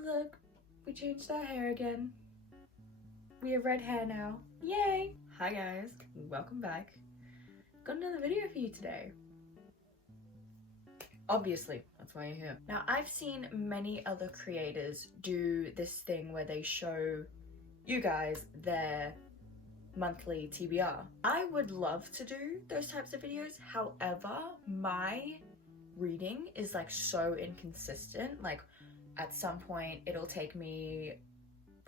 Oh look, we changed our hair again. We have red hair now. Yay! Hi guys, welcome back. Got another video for you today. Obviously, that's why you're here. Now, I've seen many other creators do this thing where they show you guys their monthly TBR. I would love to do those types of videos. However, my reading is like so inconsistent. Like at some point it'll take me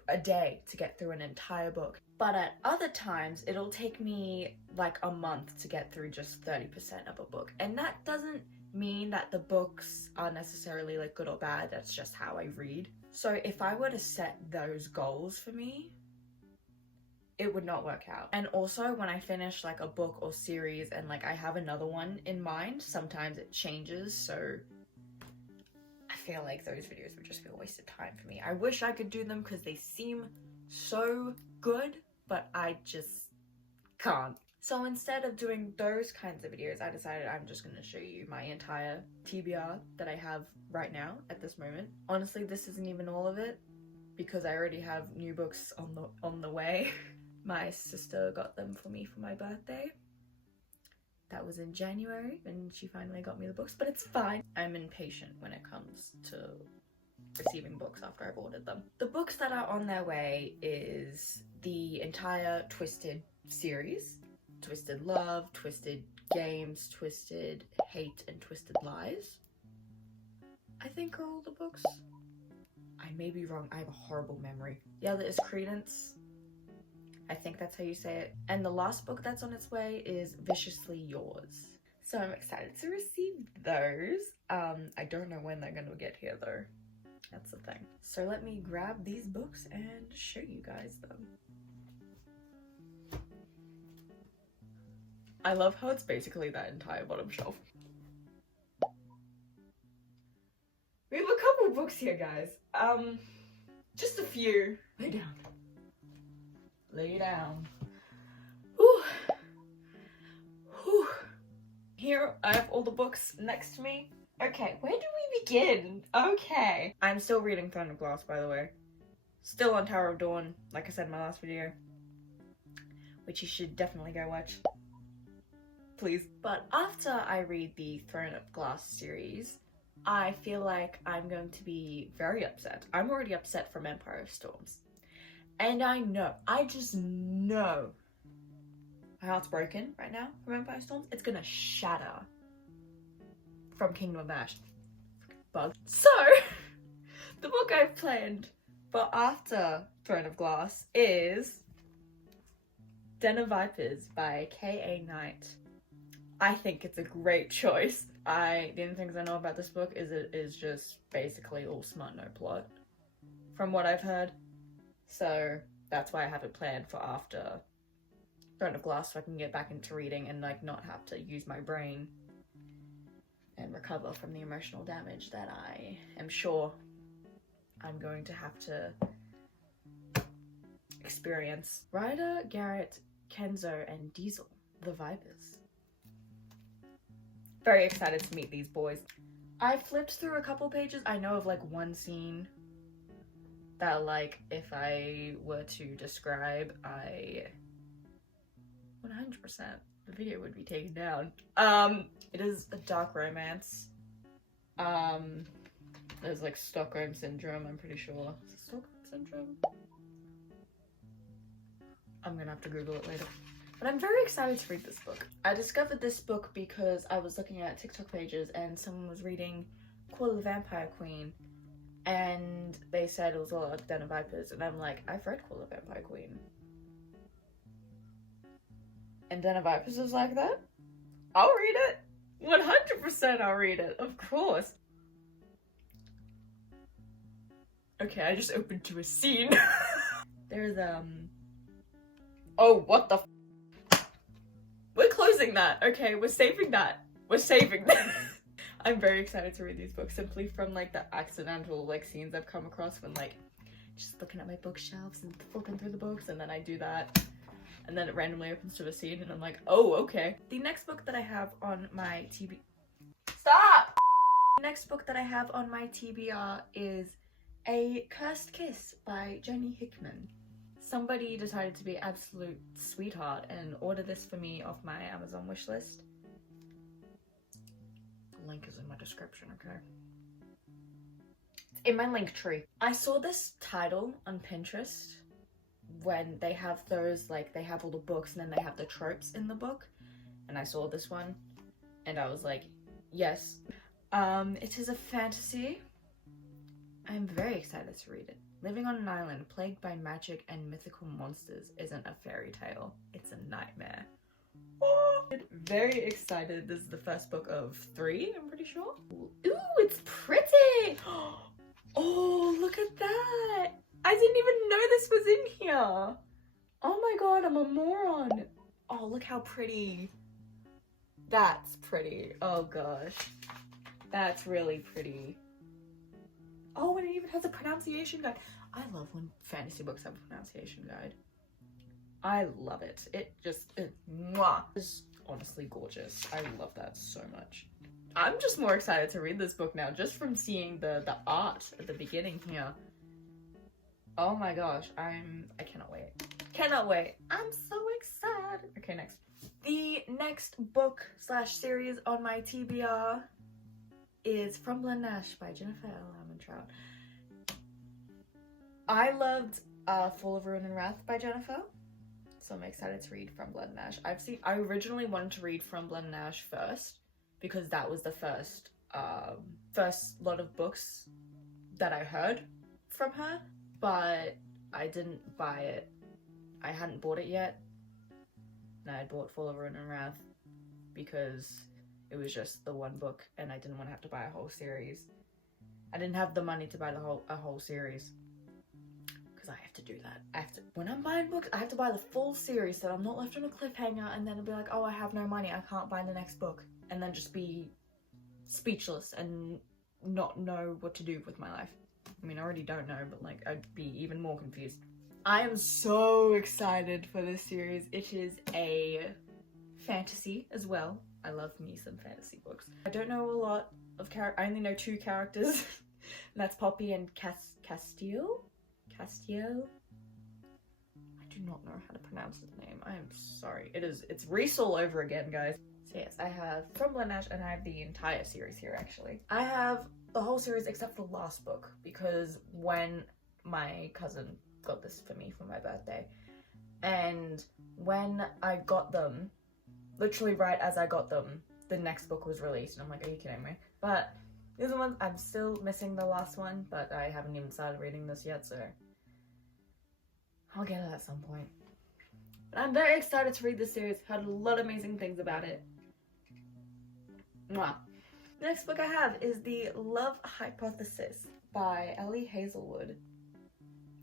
a day to get through an entire book, but at other times it'll take me like a month to get through just 30% of a book. And that doesn't mean that the books are necessarily like good or bad, that's just how I read. So if I were to set those goals for me, it would not work out. And also when I finish like a book or series and like I have another one in mind, sometimes it changes, so I feel like those videos would just feel a waste of time for me. I wish I could do them because they seem so good, but I just can't. So instead of doing those kinds of videos, I decided I'm just going to show you my entire TBR that I have right now at this moment. Honestly, this isn't even all of it because I already have new books on the way. My sister got them for me for my birthday. That was in January and she finally got me the books, but it's fine. I'm impatient when it comes to receiving books after I've ordered them. The books that are on their way is the entire Twisted series. Twisted Love, Twisted Games, Twisted Hate, and Twisted Lies, I think are all the books. I may be wrong, I have a horrible memory. The other is Credence. I think that's how you say it. And the last book that's on its way is Viciously Yours. So I'm excited to receive those. I don't know when they're gonna get here though. That's the thing. So let me grab these books and show you guys them. I love how it's basically that entire bottom shelf. We have a couple books here, guys. Just a few. Lay down. Lay down. Whew. Whew. Here I have all the books next to me. Okay, where do we begin? Okay. I'm still reading Throne of Glass, by the way. Still on Tower of Dawn, like I said in my last video. Which you should definitely go watch. Please. But after I read the Throne of Glass series, I feel like I'm going to be very upset. I'm already upset from Empire of Storms. And I just know my heart's broken right now from Empire of Storms. It's gonna shatter from Kingdom of Ash. Bug. So, the book I've planned for after Throne of Glass is Den of Vipers by K.A. Knight. I think it's a great choice. The only things I know about this book is it is just basically all smut, no plot, from what I've heard. So that's why I have it planned for after Throne of Glass, so I can get back into reading and like not have to use my brain and recover from the emotional damage that I am sure I'm going to have to experience. Ryder, Garrett, Kenzo, and Diesel, the Vipers. Very excited to meet these boys. I flipped through a couple pages. I know of like one scene that like if I were to describe, 100% the video would be taken down. It is a dark romance. There's like Stockholm Syndrome, I'm pretty sure. Is it Stockholm Syndrome? I'm gonna have to Google it later. But I'm very excited to read this book. I discovered this book because I was looking at TikTok pages and someone was reading Call of the Vampire Queen and they said it was all like Den of Vipers, and I'm like, I've read Call of the Vampire Queen. And Den of Vipers is like that? I'll read it. 100% I'll read it, of course. Okay, I just opened to a scene. There's, oh, what the f. We're closing that. Okay, we're saving that. We're saving that. I'm very excited to read these books simply from like the accidental like scenes I've come across when like just looking at my bookshelves and flipping through the books, and then I do that and then it randomly opens to a scene and I'm like, oh, okay. The next book that I have on my Stop! The next book that I have on my TBR is A Cursed Kiss by Jenny Hickman. Somebody decided to be absolute sweetheart and order this for me off my Amazon wishlist. The link is in my description, okay? It's in my link tree. I saw this title on Pinterest when they have those, like, they have all the books and then they have the tropes in the book. And I saw this one and I was like, yes. It is a fantasy. I'm very excited to read it. Living on an island plagued by magic and mythical monsters isn't a fairy tale. It's a nightmare. Oh, very excited. This is the first book of 3, I'm pretty sure. Ooh, it's pretty! Oh, look at that! I didn't even know this was in here! Oh my god, I'm a moron! Oh, look how pretty. That's pretty. Oh gosh. That's really pretty. Oh, and it even has a pronunciation guide. I love when fantasy books have a pronunciation guide. I love it. It just, mwah, is honestly gorgeous. I love that so much. I'm just more excited to read this book now, just from seeing the art at the beginning here. Oh my gosh, I cannot wait. Cannot wait. I'm so excited. Okay, next. The next book / series on my TBR is From Blood and Ash by Jennifer L. Armentrout. I loved Full of Ruin and Wrath by Jennifer, so I'm excited to read From Blood and Ash. I originally wanted to read From Blood and Ash first because that was the first lot of books that I heard from her, but I didn't buy it. I hadn't bought it yet, and I bought Full of Ruin and Wrath because it was just the one book and I didn't want to have to buy a whole series. I didn't have the money to buy a whole series because I have to do that. When I'm buying books, I have to buy the full series so I'm not left on a cliffhanger and then I'll be like, oh, I have no money, I can't buy the next book, and then just be speechless and not know what to do with my life. I mean, I already don't know, but like, I'd be even more confused. I am so excited for this series. It is a fantasy as well. I love me some fantasy books. I don't know a lot of I only know 2 characters, and that's Poppy and Castiel? Castiel? I do not know how to pronounce his name. I am sorry. It's Reese all over again, guys. So yes, I have From Blood and Ash, and I have the entire series here, actually. I have the whole series except for the last book, because when my cousin got this for me for my birthday, and when I got them, literally right as I got them, the next book was released, and I'm like, are you kidding me? But these are the ones, I'm still missing the last one, but I haven't even started reading this yet, so I'll get it at some point. But I'm very excited to read this series. Heard a lot of amazing things about it. Mwah. The next book I have is The Love Hypothesis by Ellie Hazelwood.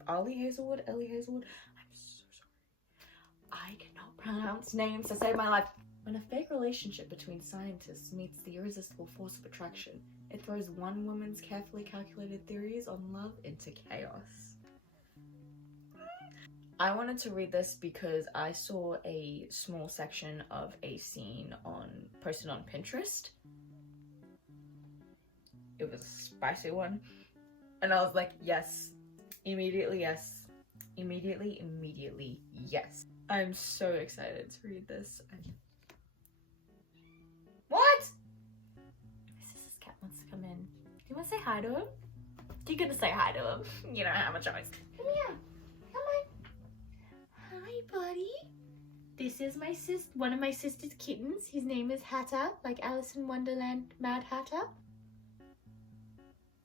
Ellie Hazelwood? I'm so sorry. I cannot pronounce names to save my life. When a fake relationship between scientists meets the irresistible force of attraction, it throws one woman's carefully calculated theories on love into chaos. I wanted to read this because I saw a small section of a scene posted on Pinterest. It was a spicy one. And I was like, yes. Immediately, yes. Immediately, yes. I'm so excited to read this. What? My sister's cat wants to come in. Do you want to say hi to him? You're gonna say hi to him. You don't have a choice. Come here. Come on. Hi, buddy. This is one of my sister's kittens. His name is Hatter, like Alice in Wonderland Mad Hatter.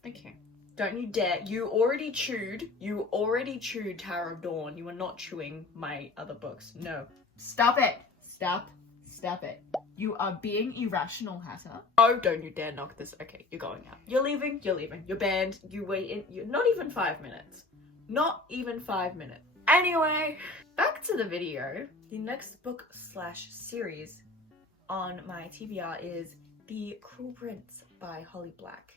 Okay. Don't you dare. You already chewed Tower of Dawn. You are not chewing my other books. No. Stop it. Stop it. You are being irrational, Hatter. Oh, don't you dare knock this. Okay, you're going out. You're leaving. You're banned. You wait in. You're not even 5 minutes. Not even 5 minutes. Anyway, back to the video. The next book / series on my TBR is The Cruel Prince by Holly Black.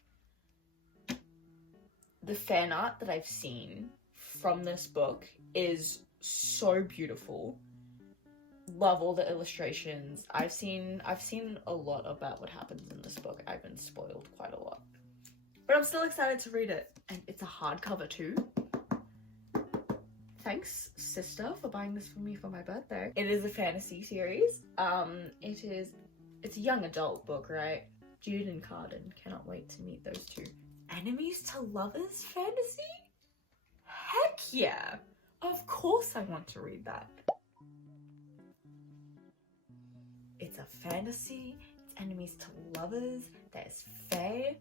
The fan art that I've seen from this book is so beautiful. Love all the illustrations. I've seen a lot about what happens in this book. I've been spoiled quite a lot. But I'm still excited to read it. And it's a hardcover too. Thanks, sister, for buying this for me for my birthday. It is a fantasy series. It's a young adult book, right? Jude and Carden. Cannot wait to meet those two. Enemies to lovers fantasy? Heck yeah! Of course I want to read that. It's a fantasy. It's enemies to lovers. There's fae.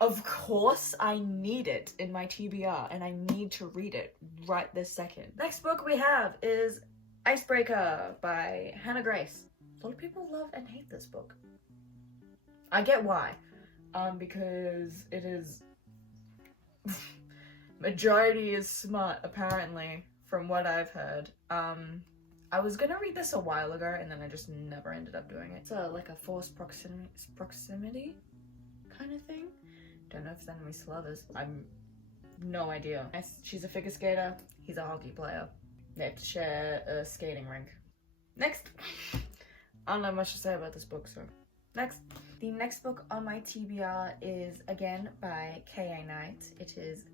Of course I need it in my TBR and I need to read it right this second. Next book we have is Icebreaker by Hannah Grace. A lot of people love and hate this book. I get why. Because it is... majority is smart, apparently, from what I've heard. I was gonna read this a while ago and then I just never ended up doing it. It's like a forced proximity kind of thing. Don't know if it's enemies to lovers. I'm no idea. She's a figure skater. He's a hockey player. They have to share a skating rink. Next. I don't know much to say about this book, so next. The next book on my TBR is again by K.A. Knight. It is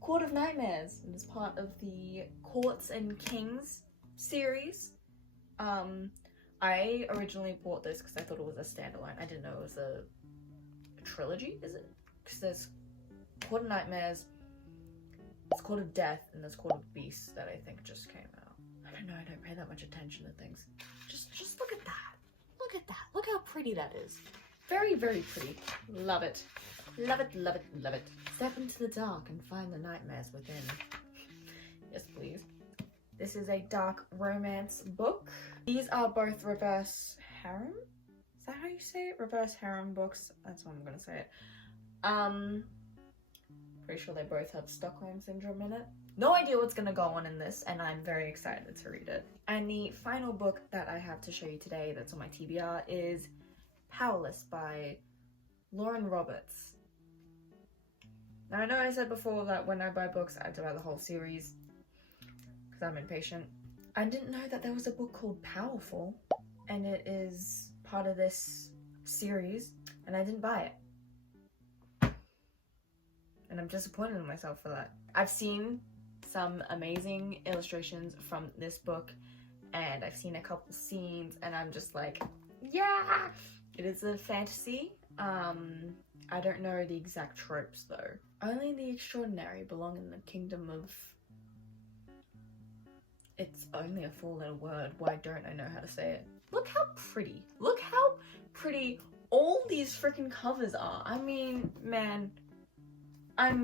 Court of Nightmares. It is part of the Courts and Kings series. I originally bought this because I thought it was a standalone. I didn't know it was a trilogy, is it? Because there's Court of Nightmares, there's Court of Death, and there's Court of Beasts that I think just came out. I don't know, I don't pay that much attention to things. Just look at that. Look at that. Look how pretty that is. Very, very pretty. Love it. Love it, love it, love it. Step into the dark and find the nightmares within. Yes, please. This is a dark romance book. These are both reverse harem? Is that how you say it? Reverse harem books. That's how I'm gonna say it. Pretty sure they both have Stockholm Syndrome in it. No idea what's gonna go on in this, and I'm very excited to read it. And the final book that I have to show you today that's on my TBR is Powerless by Lauren Roberts. Now I know I said before that when I buy books I have to buy the whole series because I'm impatient. I didn't know that there was a book called Powerful and it is part of this series and I didn't buy it. And I'm disappointed in myself for that. I've seen some amazing illustrations from this book and I've seen a couple scenes and I'm just like, yeah! It is a fantasy. I don't know the exact tropes though. Only the extraordinary belong in the kingdom of... It's only a 4-letter word. Why don't I know how to say it? Look how pretty. Look how pretty all these freaking covers are. I mean, man. I'm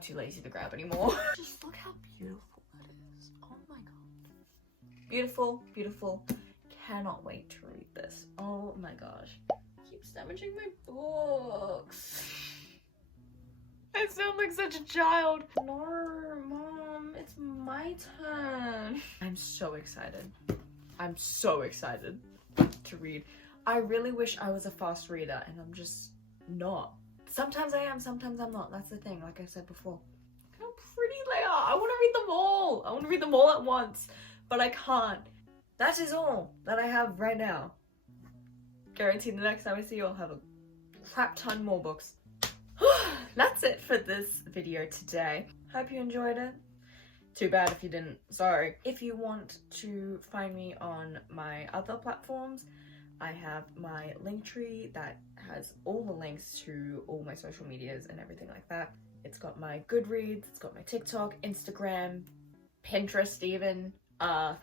too lazy to grab anymore. Just look how beautiful that is. Oh my god. Beautiful, beautiful. Cannot wait to read this. Oh my gosh. Keeps damaging my books. I sound like such a child. No, Mom, it's my turn. I'm so excited. I'm so excited to read. I really wish I was a fast reader and I'm just not. Sometimes I am, sometimes I'm not. That's the thing, like I said before. Look how pretty they are. I want to read them all. I want to read them all at once, but I can't. That is all that I have right now. Guaranteed the next time I see you I'll have a crap ton more books. That's it for this video today. Hope you enjoyed it. Too bad if you didn't, sorry. If you want to find me on my other platforms, I have my Linktree that has all the links to all my social medias and everything like that. It's got my Goodreads, it's got my TikTok, Instagram, Pinterest even,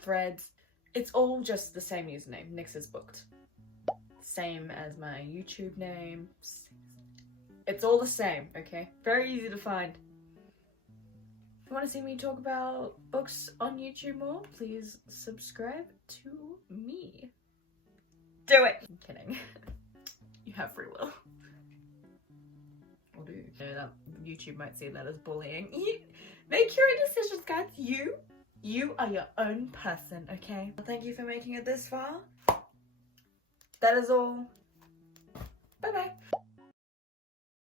Threads. It's all just the same username, Nyx is Booked. Same as my YouTube name. It's all the same, okay? Very easy to find. If you want to see me talk about books on YouTube more, please subscribe to me. Do it! I'm kidding. You have free will. Or do you know that YouTube might see that as bullying? You make your own decisions, guys. You are your own person, okay? Well, thank you for making it this far. That is all. Bye-bye.